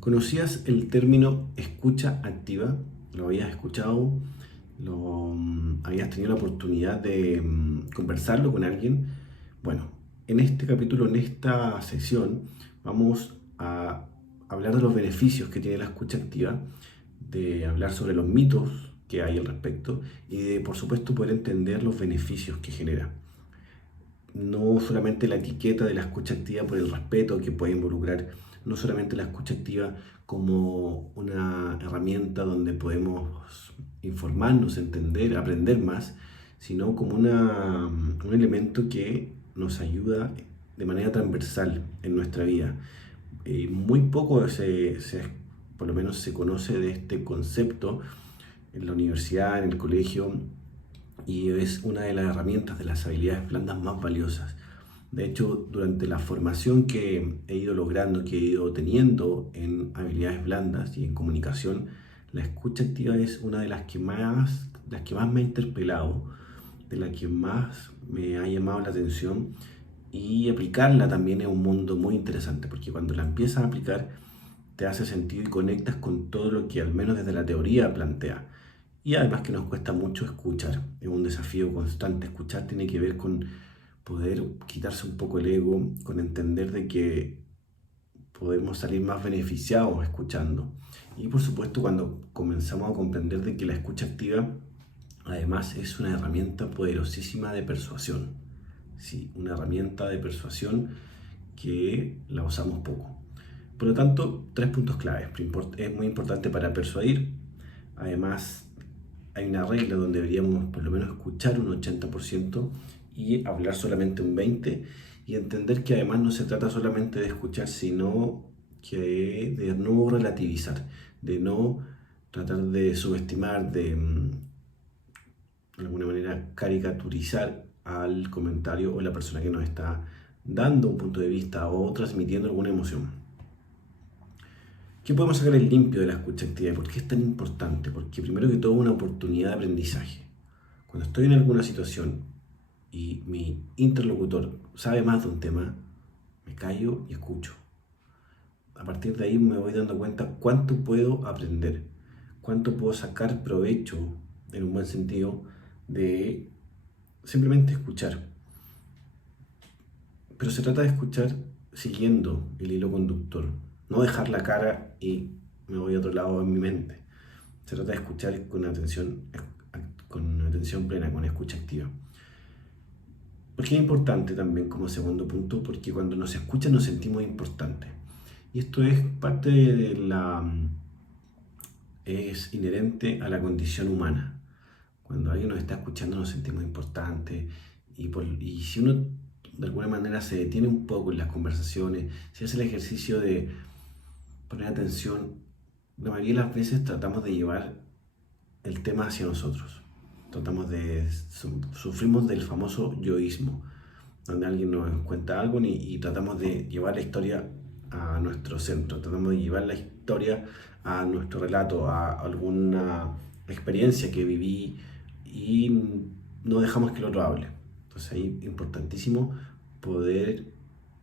¿Conocías el término escucha activa? ¿Lo habías escuchado? ¿Habías tenido la oportunidad de conversarlo con alguien? Bueno, en este capítulo, en esta sección, vamos a hablar de los beneficios que tiene la escucha activa, de hablar sobre los mitos que hay al respecto y de, por supuesto, poder entender los beneficios que genera. No solamente la etiqueta de la escucha activa por el respeto que puede involucrar, no solamente la escucha activa como una herramienta donde podemos informarnos, entender, aprender más, sino como un elemento que nos ayuda de manera transversal en nuestra vida. Muy poco por lo menos se conoce de este concepto en la universidad, en el colegio, y es una de las herramientas de las habilidades blandas más valiosas. De hecho, durante la formación que he ido logrando, que he ido teniendo en habilidades blandas y en comunicación, la escucha activa es una de las que más me ha interpelado, de las que más me ha llamado la atención, y aplicarla también es un mundo muy interesante, porque cuando la empiezas a aplicar te hace sentido y conectas con todo lo que al menos desde la teoría plantea. Y además que nos cuesta mucho escuchar, es un desafío constante. Escuchar tiene que ver con poder quitarse un poco el ego, con entender de que podemos salir más beneficiados escuchando. Y por supuesto cuando comenzamos a comprender de que la escucha activa además es una herramienta poderosísima de persuasión. Sí, una herramienta de persuasión que la usamos poco. Por lo tanto, tres puntos claves. Es muy importante para persuadir. Además, hay una regla donde deberíamos por lo menos escuchar un 80% y hablar solamente un 20%, y entender que además no se trata solamente de escuchar, sino que de no relativizar, de no tratar de subestimar, de alguna manera caricaturizar al comentario o la persona que nos está dando un punto de vista o transmitiendo alguna emoción. ¿Qué podemos sacar en limpio de la escucha activa? ¿Por qué es tan importante? Porque primero que todo es una oportunidad de aprendizaje. Cuando estoy en alguna situación y mi interlocutor sabe más de un tema, me callo y escucho. A partir de ahí me voy dando cuenta cuánto puedo aprender, cuánto puedo sacar provecho, en un buen sentido, de simplemente escuchar. Pero se trata de escuchar siguiendo el hilo conductor, no dejar la cara y me voy a otro lado en mi mente. Se trata de escuchar con atención plena, con escucha activa. Porque es importante también como segundo punto, porque cuando nos escuchan nos sentimos importantes. Y esto es parte de es inherente a la condición humana. Cuando alguien nos está escuchando nos sentimos importantes, y si uno de alguna manera se detiene un poco en las conversaciones, si hace el ejercicio de poner atención, la mayoría de las veces tratamos de llevar el tema hacia nosotros. Sufrimos del famoso yoísmo, donde alguien nos cuenta algo y tratamos de llevar la historia a nuestro centro, tratamos de llevar la historia a nuestro relato, a alguna experiencia que viví, y no dejamos que el otro hable. Entonces ahí es importantísimo poder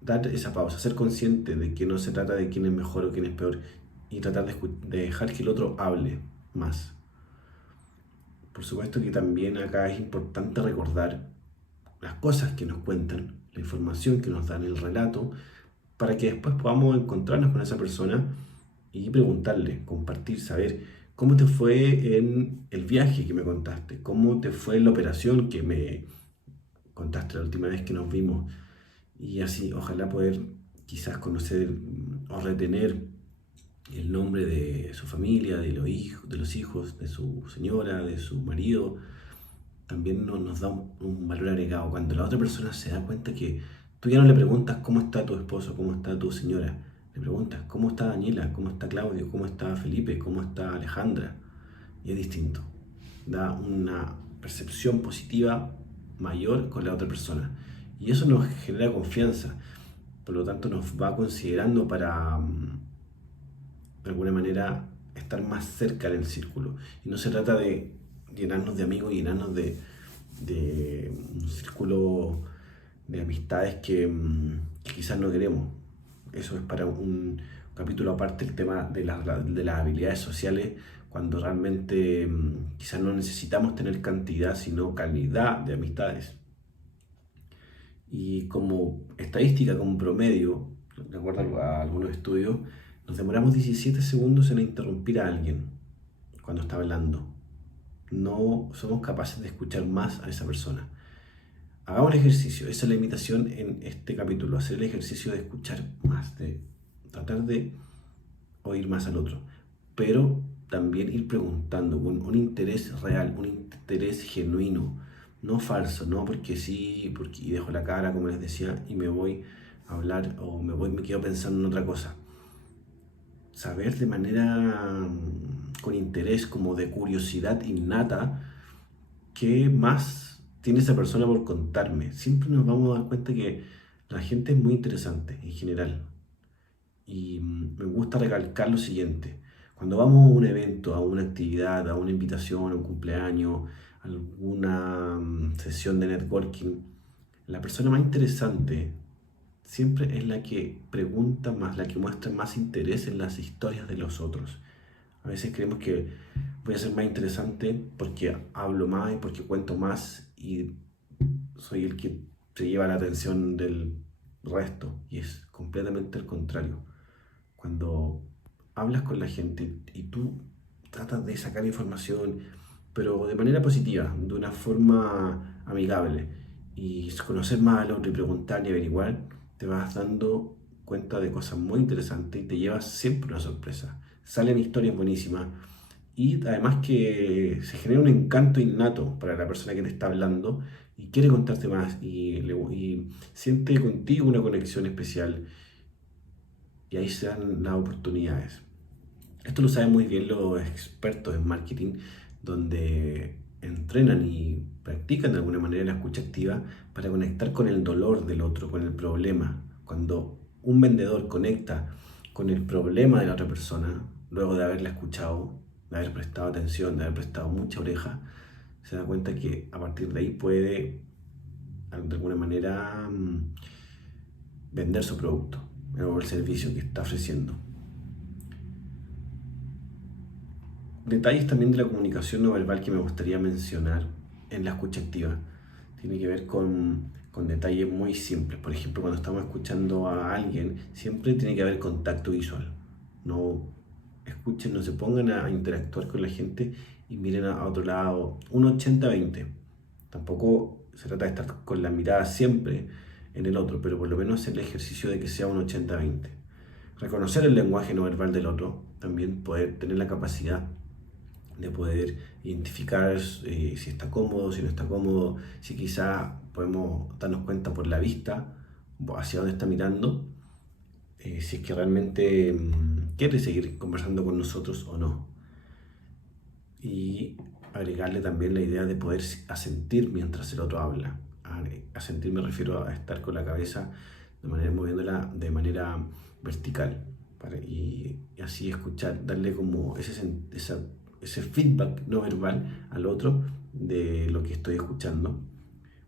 dar esa pausa, ser consciente de que no se trata de quién es mejor o quién es peor, y tratar de dejar que el otro hable más. Por supuesto que también acá es importante recordar las cosas que nos cuentan, la información que nos dan, el relato, para que después podamos encontrarnos con esa persona y preguntarle, compartir, saber cómo te fue en el viaje que me contaste, cómo te fue en la operación que me contaste la última vez que nos vimos, y así ojalá poder quizás conocer o retener el nombre de su familia, de los hijos, de su señora, de su marido. También nos da un valor agregado. Cuando la otra persona se da cuenta que tú ya no le preguntas cómo está tu esposo, cómo está tu señora, le preguntas cómo está Daniela, cómo está Claudio, cómo está Felipe, cómo está Alejandra. Y es distinto. Da una percepción positiva mayor con la otra persona. Y eso nos genera confianza. Por lo tanto, nos va considerando para, de alguna manera, estar más cerca del círculo. Y no se trata de llenarnos de amigos, llenarnos de un círculo de amistades que quizás no queremos. Eso es para capítulo aparte el tema de las habilidades sociales, cuando realmente quizás no necesitamos tener cantidad, sino calidad de amistades. Y como estadística, como promedio, de acuerdo a algunos estudios, nos demoramos 17 segundos en interrumpir a alguien cuando está hablando. No somos capaces de escuchar más a esa persona. Hagamos un ejercicio, esa es la invitación en este capítulo, hacer el ejercicio de escuchar más, de tratar de oír más al otro, pero también ir preguntando con un interés real, un interés genuino, no falso, no porque sí, porque y dejo la cara, como les decía, y me voy a hablar o me quedo pensando en otra cosa. Saber de manera con interés, como de curiosidad innata, qué más tiene esa persona por contarme. Siempre nos vamos a dar cuenta que la gente es muy interesante en general. Y me gusta recalcar lo siguiente. Cuando vamos a un evento, a una actividad, a una invitación, a un cumpleaños, a alguna sesión de networking, la persona más interesante siempre es la que pregunta más, la que muestra más interés en las historias de los otros. A veces creemos que voy a ser más interesante porque hablo más y porque cuento más y soy el que se lleva la atención del resto. Y es completamente el contrario. Cuando hablas con la gente y tú tratas de sacar información, pero de manera positiva, de una forma amigable, y conocer más al otro y preguntar y averiguar, te vas dando cuenta de cosas muy interesantes y te llevas siempre una sorpresa. Salen historias buenísimas y además que se genera un encanto innato para la persona que te está hablando y quiere contarte más y siente contigo una conexión especial y ahí se dan las oportunidades. Esto lo saben muy bien los expertos en marketing, donde entrenan y practican de alguna manera la escucha activa para conectar con el dolor del otro, con el problema. Cuando un vendedor conecta con el problema de la otra persona, luego de haberla escuchado, de haber prestado atención, de haber prestado mucha oreja, se da cuenta que a partir de ahí puede de alguna manera vender su producto o el servicio que está ofreciendo. Detalles también de la comunicación no verbal que me gustaría mencionar en la escucha activa. Tiene que ver con detalles muy simples. Por ejemplo, cuando estamos escuchando a alguien, siempre tiene que haber contacto visual. No escuchen, no se pongan a interactuar con la gente y miren a otro lado. Un 80-20. Tampoco se trata de estar con la mirada siempre en el otro, pero por lo menos hacer el ejercicio de que sea un 80-20. Reconocer el lenguaje no verbal del otro, también poder tener la capacidad de poder identificar si está cómodo, si no está cómodo, si quizá podemos darnos cuenta por la vista hacia dónde está mirando, si es que realmente quiere seguir conversando con nosotros o no. Y agregarle también la idea de poder asentir mientras el otro habla. Asentir me refiero a estar con la cabeza de manera moviéndola de manera vertical y así escuchar, darle como ese feedback no verbal al otro de lo que estoy escuchando.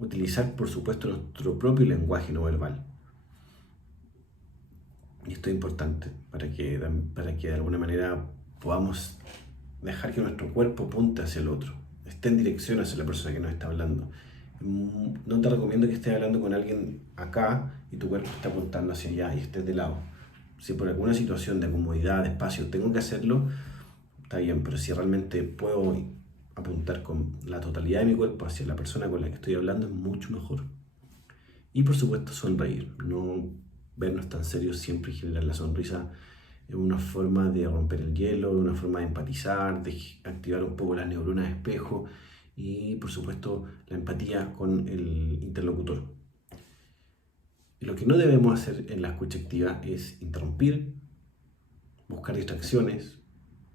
Utilizar, por supuesto, nuestro propio lenguaje no verbal. Y esto es importante para que de alguna manera podamos dejar que nuestro cuerpo apunte hacia el otro, esté en dirección hacia la persona que nos está hablando. No te recomiendo que estés hablando con alguien acá y tu cuerpo esté apuntando hacia allá y estés de lado. Si por alguna situación de comodidad, de espacio, tengo que hacerlo, está bien, pero si realmente puedo apuntar con la totalidad de mi cuerpo hacia la persona con la que estoy hablando, es mucho mejor. Y por supuesto sonreír, no vernos tan serios, siempre generar la sonrisa es una forma de romper el hielo, una forma de empatizar, de activar un poco las neuronas de espejo y por supuesto la empatía con el interlocutor. Y lo que no debemos hacer en la escucha activa es interrumpir, buscar distracciones.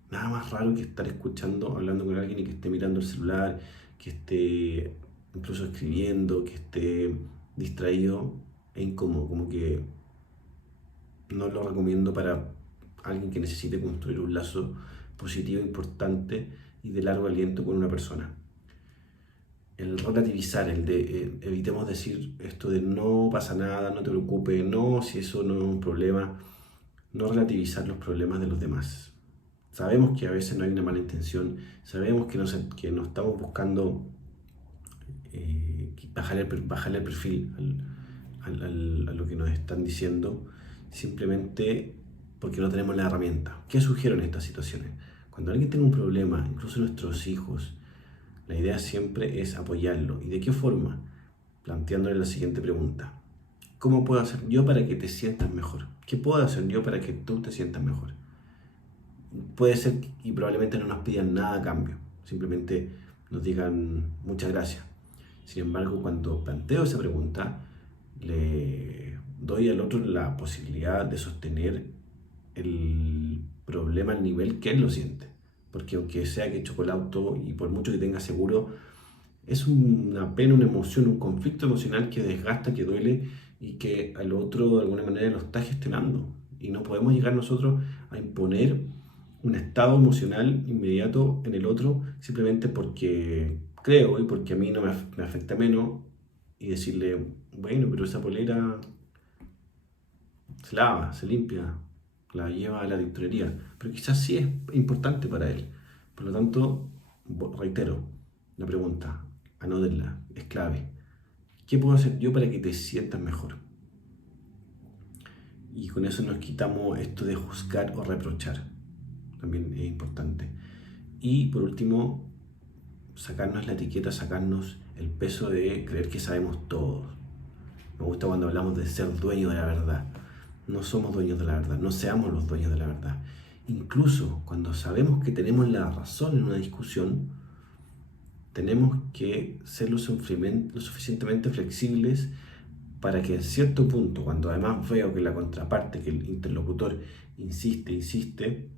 Nada más raro que estar escuchando, hablando con alguien y que esté mirando el celular, que esté incluso escribiendo, que esté distraído e incómodo, como que no lo recomiendo para alguien que necesite construir un lazo positivo, importante y de largo aliento con una persona. El relativizar, el de evitemos decir esto de no pasa nada, no te preocupes, no, si eso no es un problema. no relativizar los problemas de los demás. Sabemos que a veces no hay una mala intención, sabemos que no estamos buscando bajarle el perfil a lo que nos están diciendo, simplemente porque no tenemos la herramienta. ¿Qué sugiero en estas situaciones? Cuando alguien tenga un problema, incluso nuestros hijos, la idea siempre es apoyarlo. ¿Y de qué forma? Planteándole la siguiente pregunta. ¿Cómo puedo hacer yo para que te sientas mejor? ¿Qué puedo hacer yo para que tú te sientas mejor? Puede ser y probablemente no nos pidan nada a cambio, simplemente nos digan muchas gracias. Sin embargo, cuando planteo esa pregunta, le doy al otro la posibilidad de sostener el problema al nivel que él lo siente. Porque aunque sea que choque el auto y por mucho que tenga seguro, es una pena, una emoción, un conflicto emocional que desgasta, que duele y que al otro de alguna manera lo está gestionando. Y no podemos llegar nosotros a imponer un estado emocional inmediato en el otro simplemente porque creo y porque a mí no me afecta menos y decirle, bueno, pero esa polera se lava, se limpia, la lleva a la tintorería, pero quizás sí es importante para él. Por lo tanto, reitero la pregunta, anótenla, es clave. ¿Qué puedo hacer yo para que te sientas mejor? Y con eso nos quitamos esto de juzgar o reprochar. También es importante. Y por último, sacarnos la etiqueta, sacarnos el peso de creer que sabemos todo. Me gusta cuando hablamos de ser dueño de la verdad. No somos dueños de la verdad, no seamos los dueños de la verdad. Incluso cuando sabemos que tenemos la razón en una discusión, tenemos que ser lo suficientemente flexibles para que en cierto punto, cuando además veo que la contraparte, que el interlocutor insiste,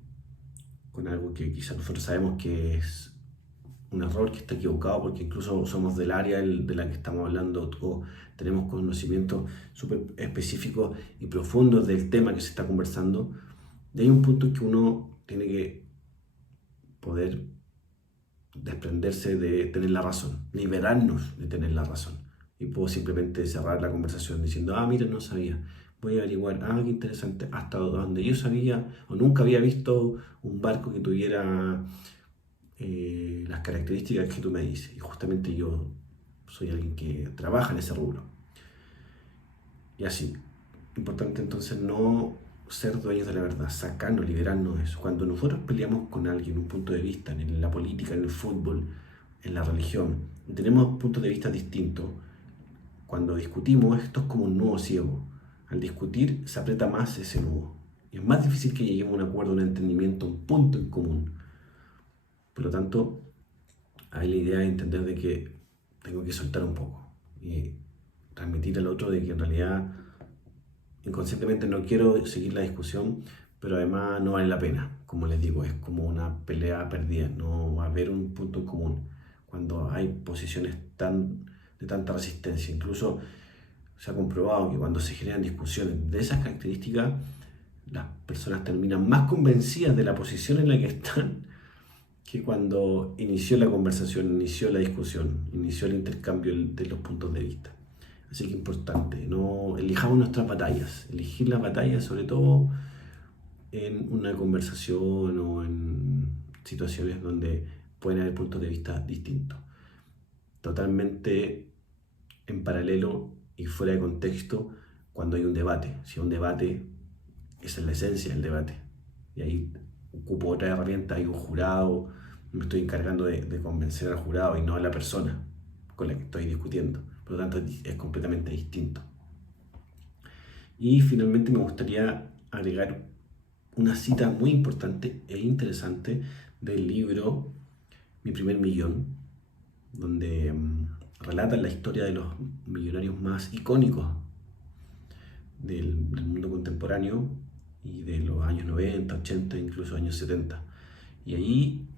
con algo que quizás nosotros sabemos que es un error, que está equivocado, porque incluso somos del área de la que estamos hablando o tenemos conocimientos súper específicos y profundos del tema que se está conversando, de ahí un punto en que uno tiene que poder desprenderse de tener la razón, liberarnos de tener la razón. Y puedo simplemente cerrar la conversación diciendo, mira, no sabía, voy a averiguar, qué interesante, hasta donde yo sabía o nunca había visto un barco que tuviera las características que tú me dices. Y justamente yo soy alguien que trabaja en ese rubro. Y así, importante entonces no ser dueños de la verdad, sacarnos, liberarnos de eso. Cuando nosotros peleamos con alguien, un punto de vista en la política, en el fútbol, en la religión, y tenemos puntos de vista distintos, cuando discutimos esto es como un nudo ciego. Al discutir se aprieta más ese nudo. Y es más difícil que lleguemos a un acuerdo, un entendimiento, un punto en común. Por lo tanto, ahí la idea es entender de que tengo que soltar un poco y transmitir al otro de que en realidad inconscientemente no quiero seguir la discusión, pero además no vale la pena. Como les digo, es como una pelea perdida, no va a haber un punto en común cuando hay posiciones de tanta resistencia. Incluso se ha comprobado que cuando se generan discusiones de esas características, las personas terminan más convencidas de la posición en la que están que cuando inició la conversación, inició la discusión, inició el intercambio de los puntos de vista. Así que importante, no elijamos nuestras batallas, elegir las batallas sobre todo en una conversación o en situaciones donde pueden haber puntos de vista distintos. Totalmente en paralelo y fuera de contexto cuando hay un debate. Si hay un debate, esa es la esencia del debate. Y ahí ocupo otra herramienta, hay un jurado, me estoy encargando de convencer al jurado y no a la persona con la que estoy discutiendo. Por lo tanto, es completamente distinto. Y finalmente me gustaría agregar una cita muy importante e interesante del libro Mi primer millón, donde relatan la historia de los millonarios más icónicos del mundo contemporáneo y de los años 90, 80, incluso años 70. Y ahí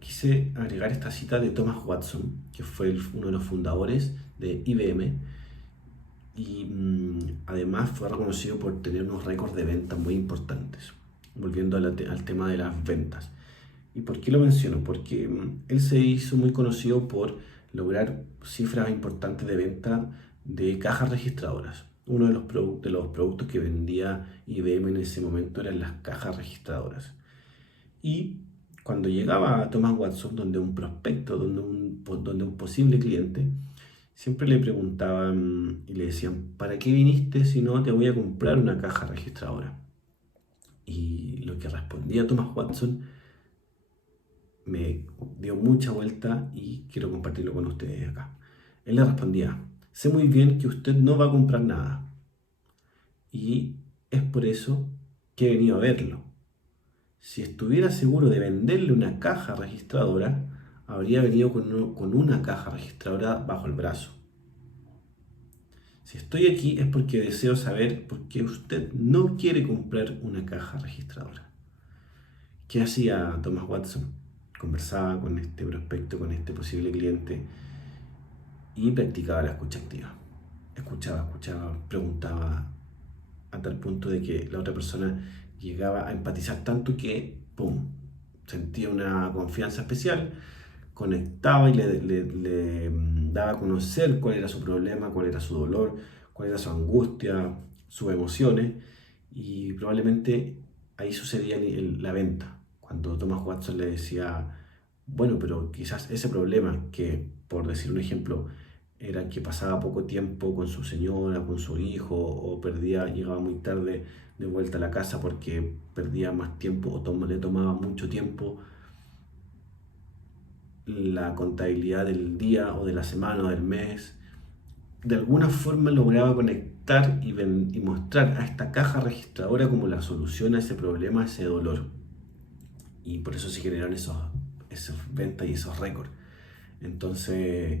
quise agregar esta cita de Thomas Watson, que fue uno de los fundadores de IBM y además fue reconocido por tener unos récords de ventas muy importantes. Volviendo al tema de las ventas. ¿Y por qué lo menciono? Porque él se hizo muy conocido por lograr cifras importantes de venta de cajas registradoras. Uno de los productos que vendía IBM en ese momento eran las cajas registradoras. Y cuando llegaba a Thomas Watson, donde un prospecto, donde un posible cliente, siempre le preguntaban y le decían, ¿para qué viniste si no te voy a comprar una caja registradora? Y lo que respondía Thomas Watson me dio mucha vuelta y quiero compartirlo con ustedes acá. Él le respondía, sé muy bien que usted no va a comprar nada y es por eso que he venido a verlo. Si estuviera seguro de venderle una caja registradora, habría venido con una caja registradora bajo el brazo. Si estoy aquí es porque deseo saber por qué usted no quiere comprar una caja registradora. ¿Qué hacía Thomas Watson? Conversaba con este prospecto, con este posible cliente y practicaba la escucha activa. Escuchaba, preguntaba a tal punto de que la otra persona llegaba a empatizar tanto que, ¡pum!, sentía una confianza especial, conectaba y le daba a conocer cuál era su problema, cuál era su dolor, cuál era su angustia, sus emociones, y probablemente ahí sucedía la venta. Cuando Thomas Watson le decía, bueno, pero quizás ese problema que, por decir un ejemplo, era que pasaba poco tiempo con su señora, con su hijo, o llegaba muy tarde de vuelta a la casa porque perdía más tiempo o le tomaba mucho tiempo la contabilidad del día o de la semana o del mes. De alguna forma lograba conectar y mostrar a esta caja registradora como la solución a ese problema, a ese dolor. Y por eso se generaron esos ventas y esos récords. Entonces,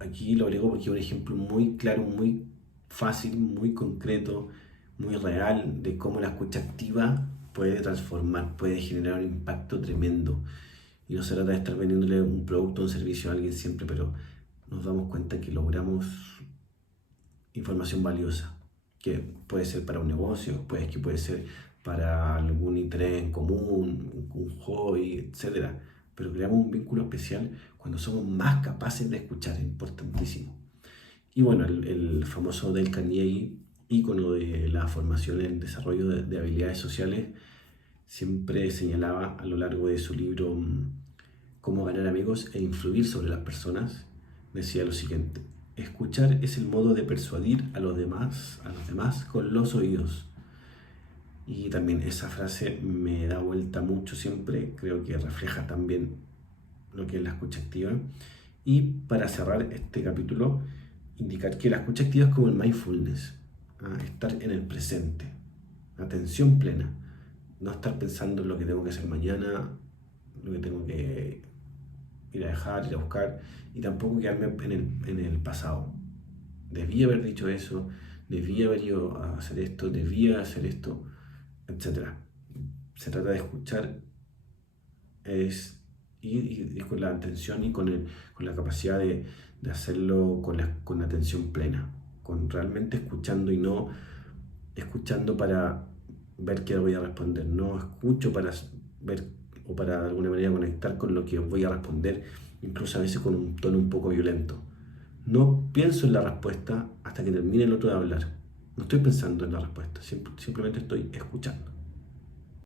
aquí lo agrego porque es un ejemplo muy claro, muy fácil, muy concreto, muy real de cómo la escucha activa puede transformar, puede generar un impacto tremendo. Y no se trata de estar vendiéndole un producto o un servicio a alguien siempre, pero nos damos cuenta que logramos información valiosa, que puede ser para un negocio, que puede ser para algún interés en común, un hobby, etcétera. Pero creamos un vínculo especial cuando somos más capaces de escuchar, es importantísimo. Y bueno, el famoso Dale Carnegie, ícono de la formación en el desarrollo de habilidades sociales, siempre señalaba a lo largo de su libro Cómo ganar amigos e influir sobre las personas, decía lo siguiente: escuchar es el modo de persuadir a los demás con los oídos. Y también esa frase me da vuelta mucho siempre, creo que refleja también lo que es la escucha activa. Y para cerrar este capítulo, indicar que la escucha activa es como el mindfulness, estar en el presente, atención plena, no estar pensando en lo que tengo que hacer mañana, lo que tengo que ir a dejar, ir a buscar, y tampoco quedarme en el pasado. Debía haber dicho eso, debía haber ido a hacer esto, debía hacer esto, etc. Se trata de escuchar y con la atención y con la capacidad de hacerlo con atención plena, con realmente escuchando y no escuchando para ver qué voy a responder. No escucho para ver o para de alguna manera conectar con lo que voy a responder, incluso a veces con un tono un poco violento. No pienso en la respuesta hasta que termine el otro de hablar. No estoy pensando en la respuesta, simplemente estoy escuchando.